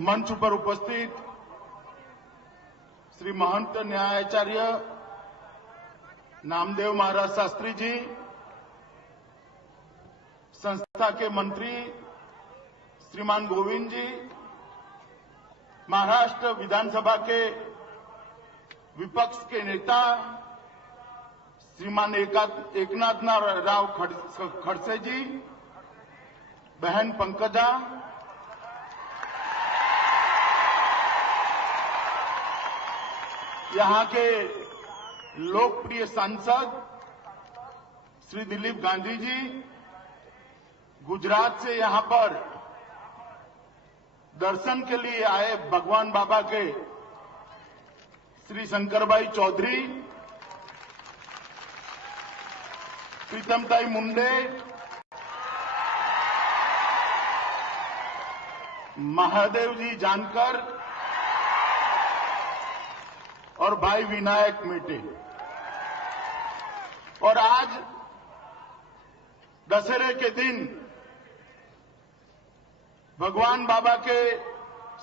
मंच पर उपस्थित श्री महंत न्यायाचार्य नामदेव महाराज शास्त्री जी, संस्था के मंत्री श्रीमान गोविंद जी, महाराष्ट्र विधानसभा के विपक्ष के नेता श्रीमान एकनाथ राव खड़से जी, बहन पंकजा, यहां के लोकप्रिय सांसद श्री दिलीप गांधी जी, गुजरात से यहां पर दर्शन के लिए आए भगवान बाबा के श्री शंकरभाई चौधरी, प्रीतमताई मुंडे, महादेव जी जानकर और भाई विनायक मेटे। और आज दशहरे के दिन भगवान बाबा के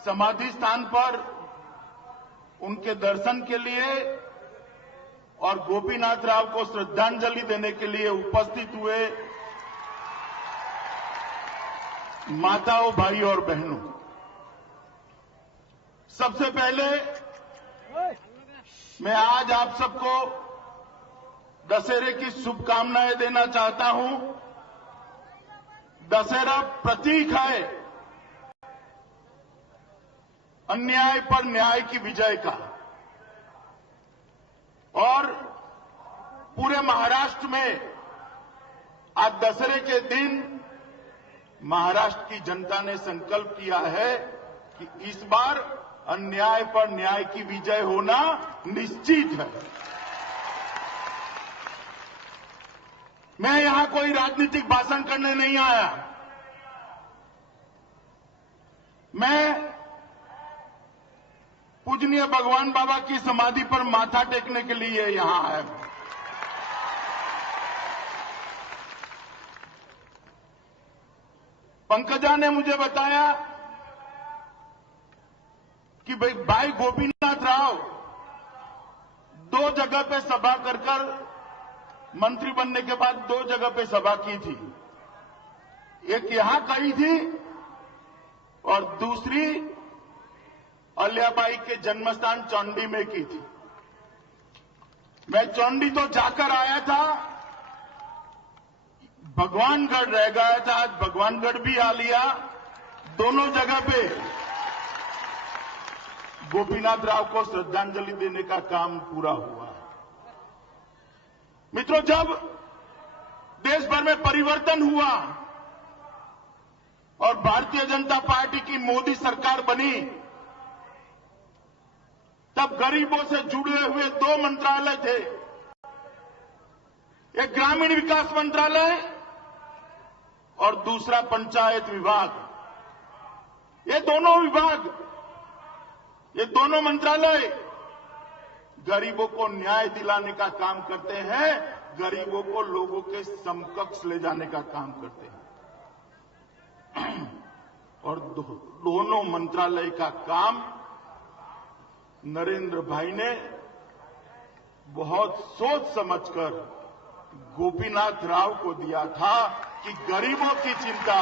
समाधि स्थान पर उनके दर्शन के लिए और गोपीनाथ राव को श्रद्धांजलि देने के लिए उपस्थित हुए माताओं, भाई और बहनों, सबसे पहले मैं आज आप सबको दशहरे की शुभकामनाएं देना चाहता हूं। दशहरा प्रतीक है अन्याय पर न्याय की विजय का, और पूरे महाराष्ट्र में आज दशहरे के दिन महाराष्ट्र की जनता ने संकल्प किया है कि इस बार अन्याय पर न्याय की विजय होना निश्चित है। मैं यहां कोई राजनीतिक भाषण करने नहीं आया। मैं पूजनीय भगवान बाबा की समाधि पर माथा टेकने के लिए यहां आया हूं। पंकजा ने मुझे बताया कि भाई गोपीनाथ राव 2 जगह पे सभा कर मंत्री बनने के बाद 2 जगह पे सभा की थी। एक यहां कही थी और दूसरी अल्याबाई के जन्मस्थान चौंडी में की थी। मैं चौंडी तो जाकर आया था, भगवानगढ़ रह गया था, आज भगवानगढ़ भी आ लिया। दोनों जगह पे गोपीनाथ राव को श्रद्धांजलि देने का काम पूरा हुआ है। मित्रों, जब देश भर में परिवर्तन हुआ और भारतीय जनता पार्टी की मोदी सरकार बनी, तब गरीबों से जुड़े हुए 2 मंत्रालय थे। एक ग्रामीण विकास मंत्रालय और दूसरा पंचायत विभाग। ये दोनों मंत्रालय गरीबों को न्याय दिलाने का काम करते हैं, गरीबों को लोगों के समकक्ष ले जाने का काम करते हैं। और दोनों मंत्रालय का काम नरेंद्र भाई ने बहुत सोच समझकर गोपीनाथ राव को दिया था कि गरीबों की चिंता,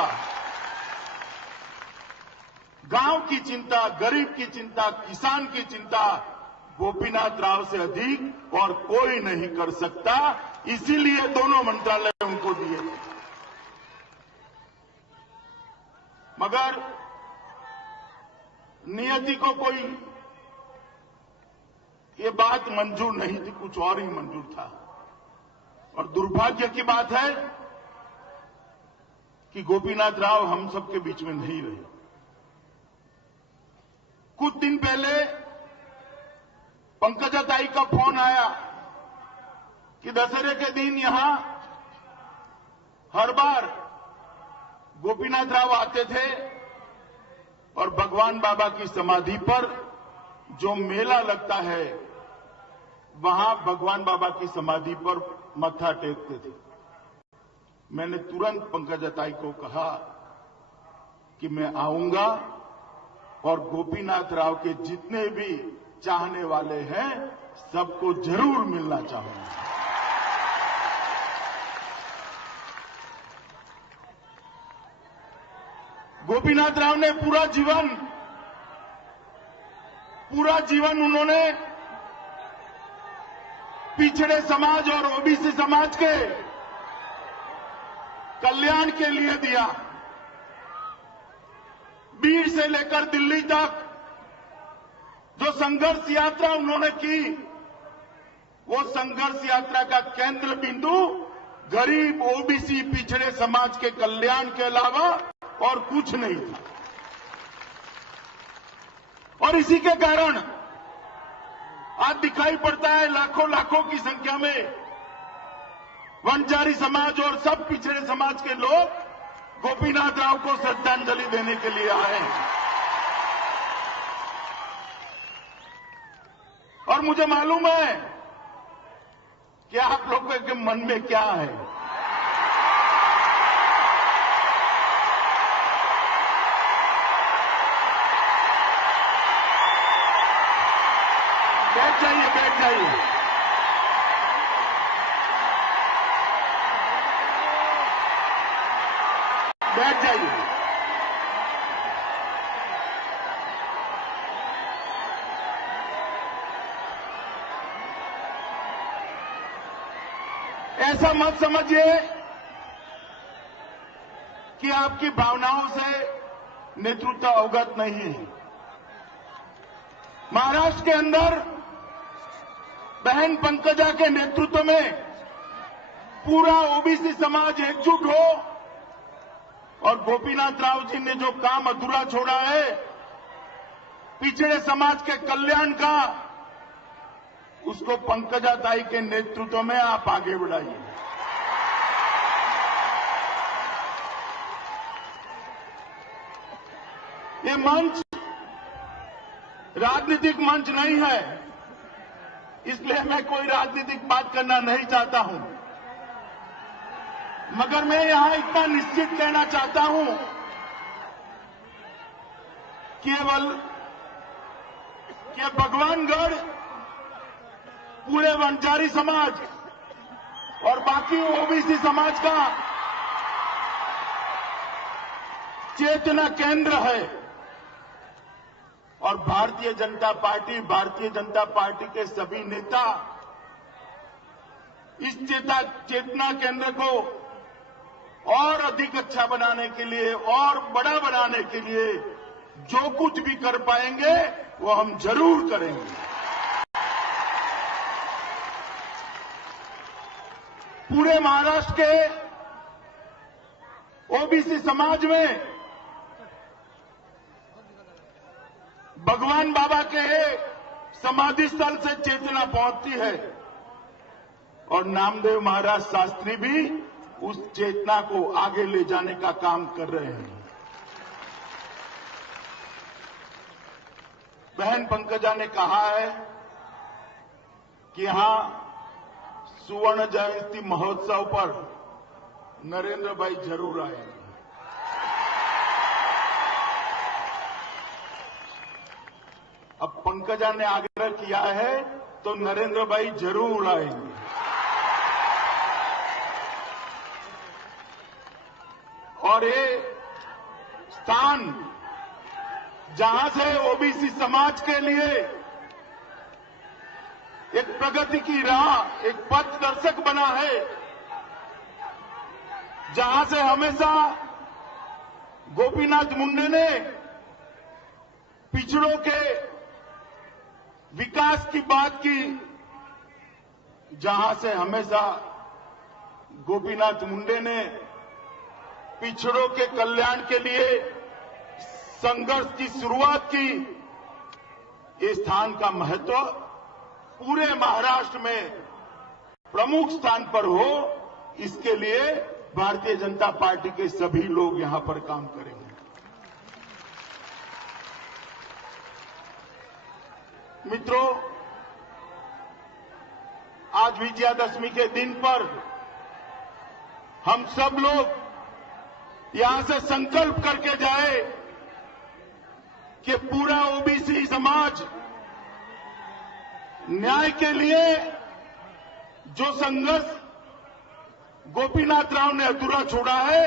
गांव की चिंता, गरीब की चिंता, किसान की चिंता गोपीनाथ राव से अधिक और कोई नहीं कर सकता। इसीलिए दोनों मंत्रालय उनको दिए थे। मगर नियति को कोई ये बात मंजूर नहीं थी, कुछ और ही मंजूर था। और दुर्भाग्य की बात है कि गोपीनाथ राव हम सबके बीच में नहीं रहे। कुछ दिन पहले पंकजा ताई का फोन आया कि दशहरे के दिन यहां हर बार गोपीनाथ राव आते थे और भगवान बाबा की समाधि पर जो मेला लगता है वहां भगवान बाबा की समाधि पर मत्था टेकते थे। मैंने तुरंत पंकजा ताई को कहा कि मैं आऊंगा और गोपीनाथ राव के जितने भी चाहने वाले हैं सबको जरूर मिलना चाहूंगा। गोपीनाथ राव ने पूरा जीवन उन्होंने पिछड़े समाज और ओबीसी समाज के कल्याण के लिए दिया। बीड़ से लेकर दिल्ली तक जो संघर्ष यात्रा उन्होंने की, वो संघर्ष यात्रा का केंद्र बिंदु गरीब ओबीसी पिछड़े समाज के कल्याण के अलावा और कुछ नहीं था। और इसी के कारण आज दिखाई पड़ता है लाखों की संख्या में वंजारी समाज और सब पिछड़े समाज के लोग गोपीनाथ राव को श्रद्धांजलि देने के लिए आए हैं। और मुझे मालूम है कि आप लोगों के मन में क्या है। बैठ जाइए, बैठ जाइए। बैठ जाइए। ऐसा मत समझिए कि आपकी भावनाओं से नेतृत्व अवगत नहीं है। महाराष्ट्र के अंदर बहन पंकजा के नेतृत्व में पूरा ओबीसी समाज एकजुट हो और गोपीनाथ राव जी ने जो काम अधूरा छोड़ा है पिछड़े समाज के कल्याण का, उसको पंकजा ताई के नेतृत्व में आप आगे बढ़ाइए। ये मंच राजनीतिक मंच नहीं है, इसलिए मैं कोई राजनीतिक बात करना नहीं चाहता हूं, मगर मैं यहां इतना निश्चित कहना चाहता हूं, केवल कि भगवानगढ़ पूरे वंजारी समाज और बाकी ओबीसी समाज का चेतना केंद्र है। और भारतीय जनता पार्टी के सभी नेता इस चेतना केंद्र को और अधिक अच्छा बनाने के लिए और बड़ा बनाने के लिए जो कुछ भी कर पाएंगे वो हम जरूर करेंगे। पूरे महाराष्ट्र के ओबीसी समाज में भगवान बाबा के समाधि स्थल से चेतना पहुंचती है और नामदेव महाराज शास्त्री भी उस चेतना को आगे ले जाने का काम कर रहे हैं। बहन पंकजा ने कहा है कि यहां सुवर्ण जयंती महोत्सव पर नरेंद्र भाई जरूर आएंगे। अब पंकजा ने आग्रह किया है तो नरेंद्र भाई जरूर आएंगे। और ये स्थान जहां से ओबीसी समाज के लिए एक प्रगति की राह, एक पथ दर्शक बना है, जहां से हमेशा गोपीनाथ मुंडे ने पिछड़ों के विकास की बात की, जहां से हमेशा गोपीनाथ मुंडे ने पिछड़ों के कल्याण के लिए संघर्ष की शुरुआत की। इस स्थान का महत्व पूरे महाराष्ट्र में प्रमुख स्थान पर हो, इसके लिए भारतीय जनता पार्टी के सभी लोग यहां पर काम करेंगे। मित्रों, आज विजयादशमी के दिन पर हम सब लोग यहां से संकल्प करके जाए कि पूरा ओबीसी समाज न्याय के लिए जो संघर्ष गोपीनाथ राव ने अधूरा छोड़ा है,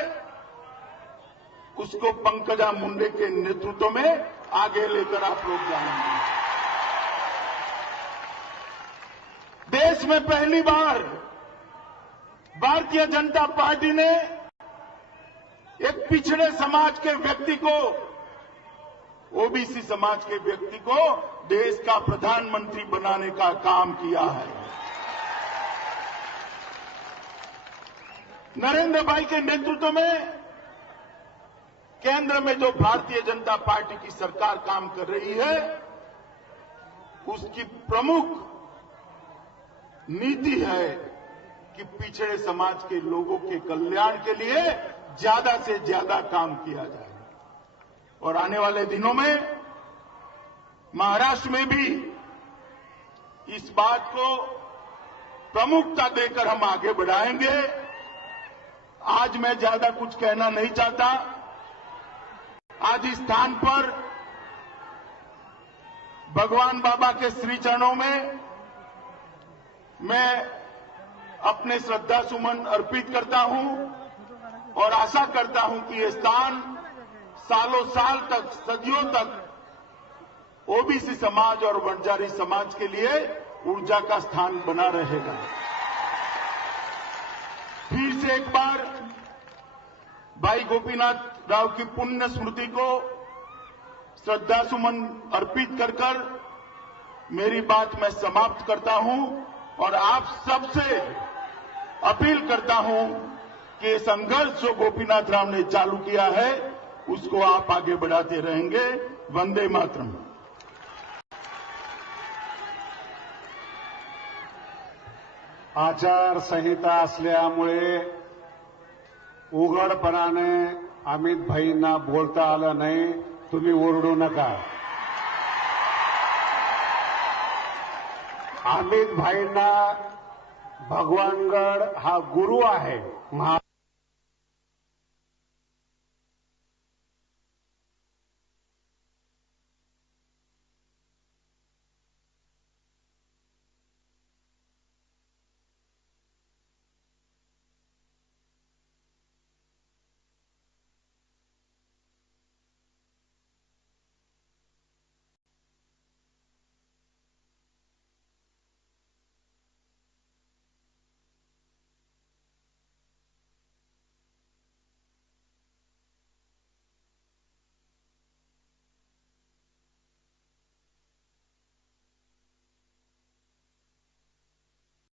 उसको पंकजा मुंडे के नेतृत्व में आगे लेकर आप लोग जाएंगे। देश में पहली बार भारतीय जनता पार्टी ने एक पिछड़े समाज के व्यक्ति को, ओबीसी समाज के व्यक्ति को देश का प्रधानमंत्री बनाने का काम किया है। नरेंद्र भाई के नेतृत्व में केंद्र में जो भारतीय जनता पार्टी की सरकार काम कर रही है, उसकी प्रमुख नीति है कि पिछड़े समाज के लोगों के कल्याण के लिए ज्यादा से ज्यादा काम किया जाए। और आने वाले दिनों में महाराष्ट्र में भी इस बात को प्रमुखता देकर हम आगे बढ़ाएंगे। आज मैं ज्यादा कुछ कहना नहीं चाहता। आज इस स्थान पर भगवान बाबा के श्री चरणों में मैं अपने श्रद्धा सुमन अर्पित करता हूं और आशा करता हूं कि ये स्थान सालों साल तक, सदियों तक ओबीसी समाज और बंजारी समाज के लिए ऊर्जा का स्थान बना रहेगा। फिर से एक बार भाई गोपीनाथ राव की पुण्य स्मृति को श्रद्धा सुमन अर्पित कर मेरी बात मैं समाप्त करता हूं और आप सबसे अपील करता हूं कि संघर्ष जो गोपीनाथ राव ने चालू किया है, उसको आप आगे बढ़ाते रहेंगे। वंदे मातरम। आचारसंहिता असल्यामुळे उघडपणाने अमित भाईंना बोलता आलं नाही, तुम्ही ओरडू नका। अमित भाईंना भगवानगड हा गुरु आहे।